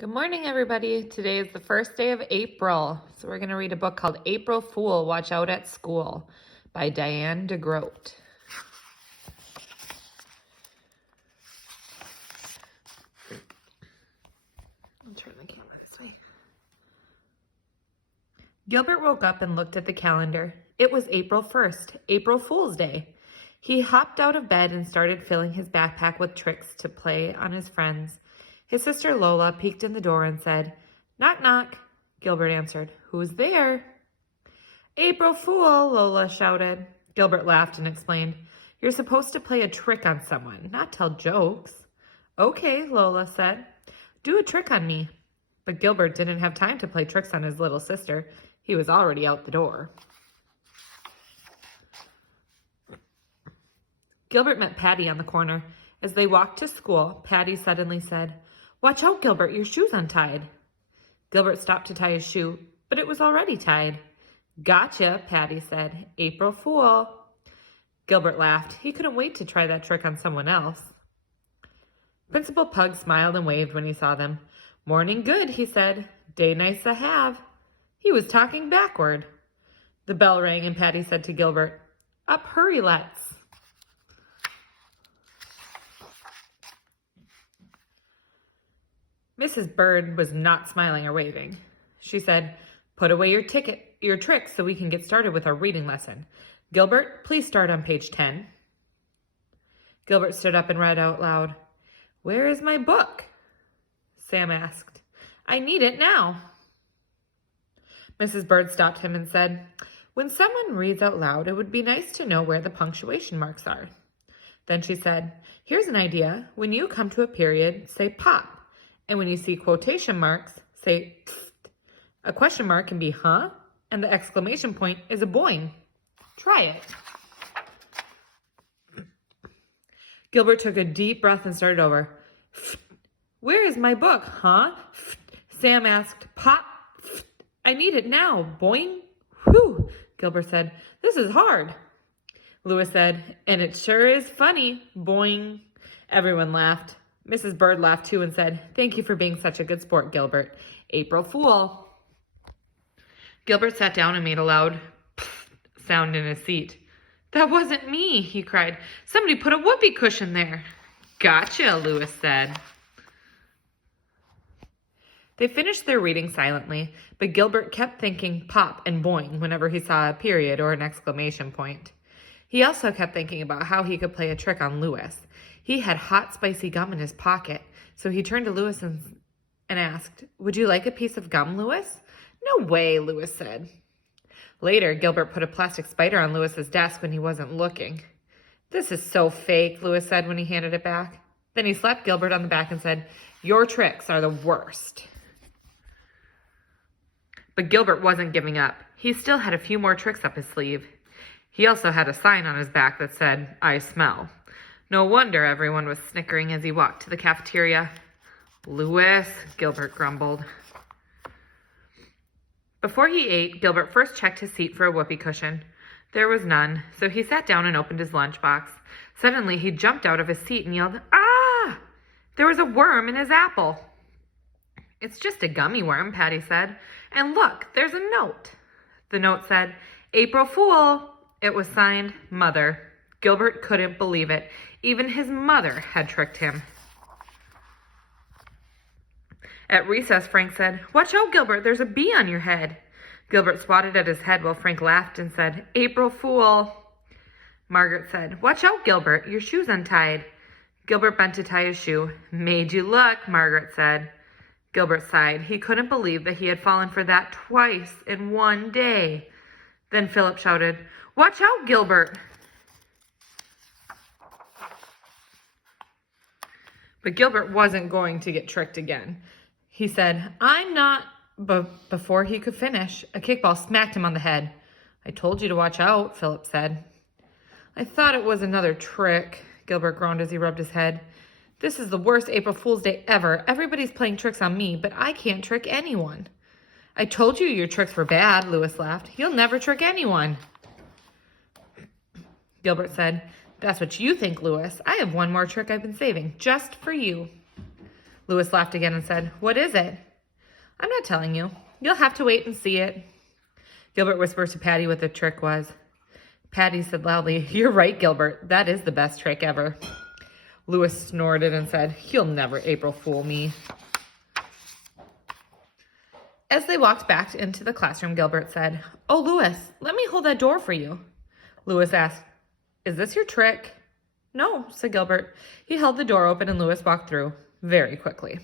Good morning, everybody. Today is the first day of April. So we're going to read a book called April Fool, Watch Out at School by Diane DeGroat. I'll turn the camera this way. Gilbert woke up and looked at the calendar. It was April 1st, April Fool's Day. He hopped out of bed and started filling his backpack with tricks to play on his friends. His sister Lola peeked in the door and said, "Knock, knock." Gilbert answered, "Who's there?" "April Fool," Lola shouted. Gilbert laughed and explained, "You're supposed to play a trick on someone, not tell jokes." "Okay," Lola said. "Do a trick on me." But Gilbert didn't have time to play tricks on his little sister. He was already out the door. Gilbert met Patty on the corner. As they walked to school, Patty suddenly said, "Watch out, Gilbert, your shoe's untied." Gilbert stopped to tie his shoe, but it was already tied. "Gotcha," Patty said. "April Fool." Gilbert laughed. He couldn't wait to try that trick on someone else. Principal Pug smiled and waved when he saw them. "Morning good," he said. "Day nice to have." He was talking backward. The bell rang and Patty said to Gilbert, "Up, hurry, let's." Mrs. Bird was not smiling or waving. She said, "Put away your tricks so we can get started with our reading lesson. Gilbert, please start on page 10. Gilbert stood up and read out loud, "Where is my book?" Sam asked. "I need it now." Mrs. Bird stopped him and said, "When someone reads out loud, it would be nice to know where the punctuation marks are." Then she said, "Here's an idea. When you come to a period, say pop. And when you see quotation marks, say pfft. A question mark can be huh, and the exclamation point is a boing. Try it." Gilbert took a deep breath and started over. "Pfft. Where is my book, huh?" Pfft. Sam asked, "Pop. Pfft. I need it now. Boing." "Whew," Gilbert said. "This is hard." Louis said, "And it sure is funny. Boing." Everyone laughed. Mrs. Bird laughed too and said, "Thank you for being such a good sport, Gilbert. April Fool." Gilbert sat down and made a loud pfft sound in his seat. "That wasn't me," he cried. "Somebody put a whoopee cushion there." "Gotcha," Louis said. They finished their reading silently, but Gilbert kept thinking pop and boing whenever he saw a period or an exclamation point. He also kept thinking about how he could play a trick on Louis. He had hot, spicy gum in his pocket, so he turned to Louis and asked, "Would you like a piece of gum, Louis?" "No way," Louis said. Later, Gilbert put a plastic spider on Louis's desk when he wasn't looking. "This is so fake," Louis said when he handed it back. Then he slapped Gilbert on the back and said, "Your tricks are the worst." But Gilbert wasn't giving up. He still had a few more tricks up his sleeve. He also had a sign on his back that said, "I smell." No wonder everyone was snickering as he walked to the cafeteria. "Louis," Gilbert grumbled. Before he ate, Gilbert first checked his seat for a whoopee cushion. There was none, so he sat down and opened his lunchbox. Suddenly, he jumped out of his seat and yelled, "Ah!" There was a worm in his apple. "It's just a gummy worm," Patty said. "And look, there's a note." The note said, "April Fool." It was signed, Mother. Gilbert couldn't believe it. Even his mother had tricked him. At recess, Frank said, "Watch out, Gilbert, there's a bee on your head." Gilbert swatted at his head while Frank laughed and said, "April Fool." Margaret said, "Watch out, Gilbert, your shoe's untied." Gilbert bent to tie his shoe. "Made you look," Margaret said. Gilbert sighed. He couldn't believe that he had fallen for that twice in one day. Then Philip shouted, "Watch out, Gilbert." But Gilbert wasn't going to get tricked again. He said, "I'm not," but before he could finish, a kickball smacked him on the head. "I told you to watch out," Philip said. "I thought it was another trick," Gilbert groaned as he rubbed his head. "This is the worst April Fool's Day ever. Everybody's playing tricks on me, but I can't trick anyone." "I told you your tricks were bad," Louis laughed. "You'll never trick anyone." Gilbert said, "That's what you think, Louis. I have one more trick I've been saving, just for you." Louis laughed again and said, "What is it?" "I'm not telling you. You'll have to wait and see it." Gilbert whispered to Patty what the trick was. Patty said loudly, "You're right, Gilbert. That is the best trick ever." Louis snorted and said, "You'll never April Fool me." As they walked back into the classroom, Gilbert said, "Oh, Louis, let me hold that door for you." Louis asked, "Is this your trick?" "No," said Gilbert. He held the door open and Louis walked through very quickly.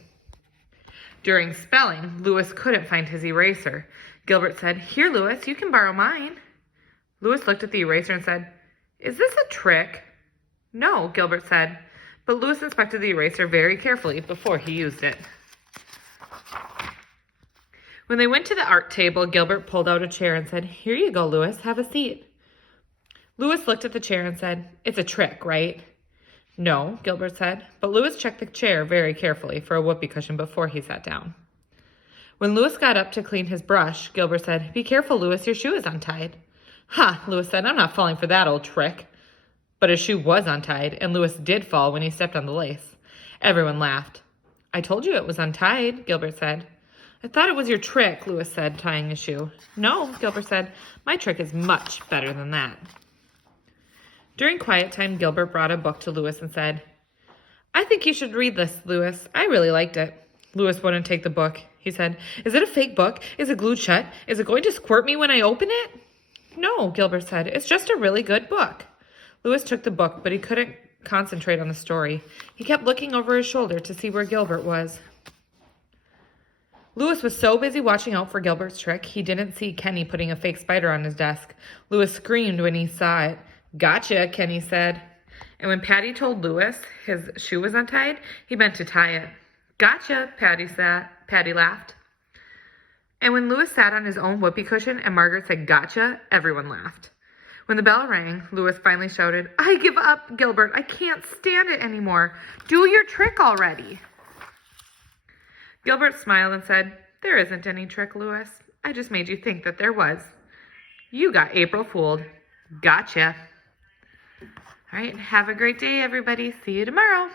During spelling, Louis couldn't find his eraser. Gilbert said, "Here, Louis, you can borrow mine." Louis looked at the eraser and said, "Is this a trick?" "No," Gilbert said, but Louis inspected the eraser very carefully before he used it. When they went to the art table, Gilbert pulled out a chair and said, "Here you go, Louis, have a seat." Louis looked at the chair and said, "It's a trick, right?" "No," Gilbert said, but Louis checked the chair very carefully for a whoopee cushion before he sat down. When Louis got up to clean his brush, Gilbert said, "Be careful, Louis, your shoe is untied." "Ha," Louis said, "I'm not falling for that old trick." But his shoe was untied, and Louis did fall when he stepped on the lace. Everyone laughed. "I told you it was untied," Gilbert said. "I thought it was your trick," Louis said, tying his shoe. "No," Gilbert said, "my trick is much better than that." During quiet time, Gilbert brought a book to Louis and said, "I think you should read this, Louis. I really liked it." Louis wouldn't take the book. He said, "Is it a fake book? Is it glued shut? Is it going to squirt me when I open it?" "No," Gilbert said, "it's just a really good book." Louis took the book, but he couldn't concentrate on the story. He kept looking over his shoulder to see where Gilbert was. Louis was so busy watching out for Gilbert's trick, he didn't see Kenny putting a fake spider on his desk. Louis screamed when he saw it. "Gotcha," Kenny said. And when Patty told Louis his shoe was untied, he meant to tie it. "Gotcha," Patty laughed. And when Louis sat on his own whoopee cushion and Margaret said "Gotcha," everyone laughed. When the bell rang, Louis finally shouted, "I give up, Gilbert. I can't stand it anymore. Do your trick already." Gilbert smiled and said, "There isn't any trick, Louis. I just made you think that there was. You got April fooled. Gotcha." All right, have a great day, everybody. See you tomorrow.